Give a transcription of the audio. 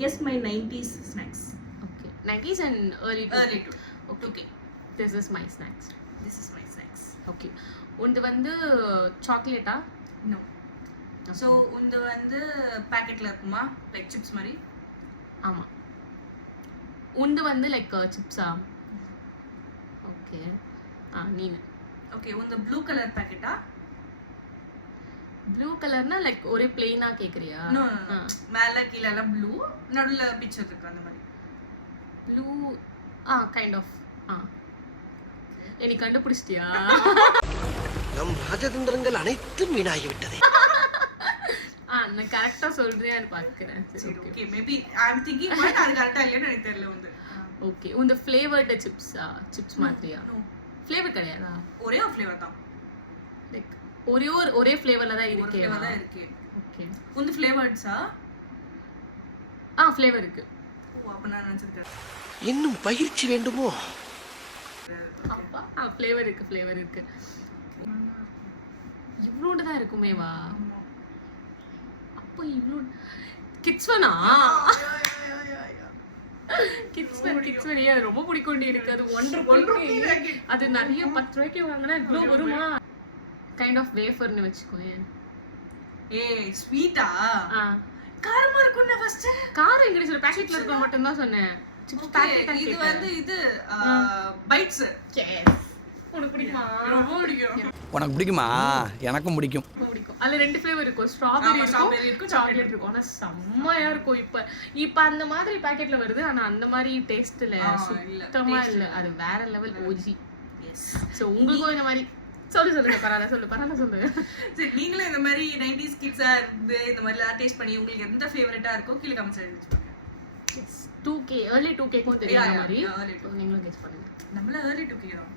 guess my 90s snacks. Okay. 90s and early 2000s. Early to Okay. This is my snacks. This is my snacks. Okay. உண்டு வந்து சாக்லேட்டா? No. So உண்டு வந்து பாக்கெட்ல இருக்குமா like chips மாதிரி? ஆமா. உண்டு வந்து லைக் சிப்ஸா? ஓகே. நீங்க. ஓகே உண்டு ப்ளூ கலர் பாக்கெட்டா? ப்ளூ கலர்னா லைக் ஒரே பிளெயினா கேக்குறியா? No. மேல கீழ எல்லாம் ப்ளூ நடுவுல பிக்சர் இருக்கு அந்த மாதிரி. ப்ளூ கைண்ட் ஆஃப் நீ கண்டுபிடிச்சிட்டியா? நம் ராஜதந்திரங்கள் அனைத்தும் வீணாகி விட்டது. நான் கரெக்டா சொல்றேன்னு பாக்குறேன். சரி okay maybe I am thinking but அது கரெக்ட்டா இல்லைன்னு எனக்கு தெரியல வந்து. ஓகே உங்க ஃப்ளேவர்ட் சிப்ஸ் மாதிரியா? ஃப்ளேவர் கிடையாதா? ஒரே ஒரு ஃப்ளேவர் தான். லைக் ஒரே ஃப்ளேவர்ல தான் ஒரு இருக்கே. ஃப்ளேவர் தான் இருக்கு. ஓகே. உங்க ஃப்ளேவர்ட்ஸா? ஃப்ளேவர் இருக்கு. ஓ அப்ப நான் நினைச்சிருக்கேன். இன்னும் பயிற்சி வேண்டுமோ? அப்பா ஃப்ளேவர் இருக்கு. இவ்வளோண்டு தான் இருக்குமேவா? அப்போ இவ்வளோ கிட்ஸ்வனா? கிட்ஸ்வன் அது ரொம்ப பிடிக்கொண்டு இருக்கு. அது 1 ரூபாய்க்கு அது நிறைய 10 ரூபாய்க்கு வாங்கினா இவ்வளோ வருமா? கைண்ட் ஆஃப் வேஃபர்னு வச்சுக்கோயேன். ஸ்வீட்டா? காரமா இருக்கும்னா ஃபர்ஸ்ட் காரம் இங்கிலீஷ்ல பாக்கெட்ல இருக்க மட்டும் தான் சொன்னேன். சிப்ஸ் பாக்கெட் இது வந்து இது பைட்ஸ். உனக்கு பிடிக்குமா? ரொம்ப பிடிக்கும். உனக்கு பிடிக்குமா? எனக்கும் பிடிக்கும். அதுல 2 ஃப்ளேவர் இருக்கும். ஸ்ட்ராபெரி இருக்கும், சாக்லேட் இருக்கும். ஆனா செம்மையா இருக்கும். இப்ப அந்த மாதிரி பாக்கெட்ல வருது. ஆனா அந்த மாதிரி டேஸ்ட்ல சுத்தமா இல்ல. அது வேற லெவல் ஓஜி. எஸ். சோ உங்களுக்கும் இந்த மாதிரி சொல்லுங்க பரவாயில்ல சொல்லுங்க. சரி நீங்களும் இந்த மாதிரி 90s கிட்ஸா இருந்து இந்த மாதிரி டேஸ்ட் பண்ணி உங்களுக்கு எந்த ஃபேவரட்டா இருக்கோ கீழ கமெண்ட்ஸ்ல எழுதி வச்சுக்கோங்க. 2K early 2K க்கும் தெரியாத மாதிரி early 2K. நீங்களும் கெஸ் பண்ணுங்க. நம்மள early 2K தான்.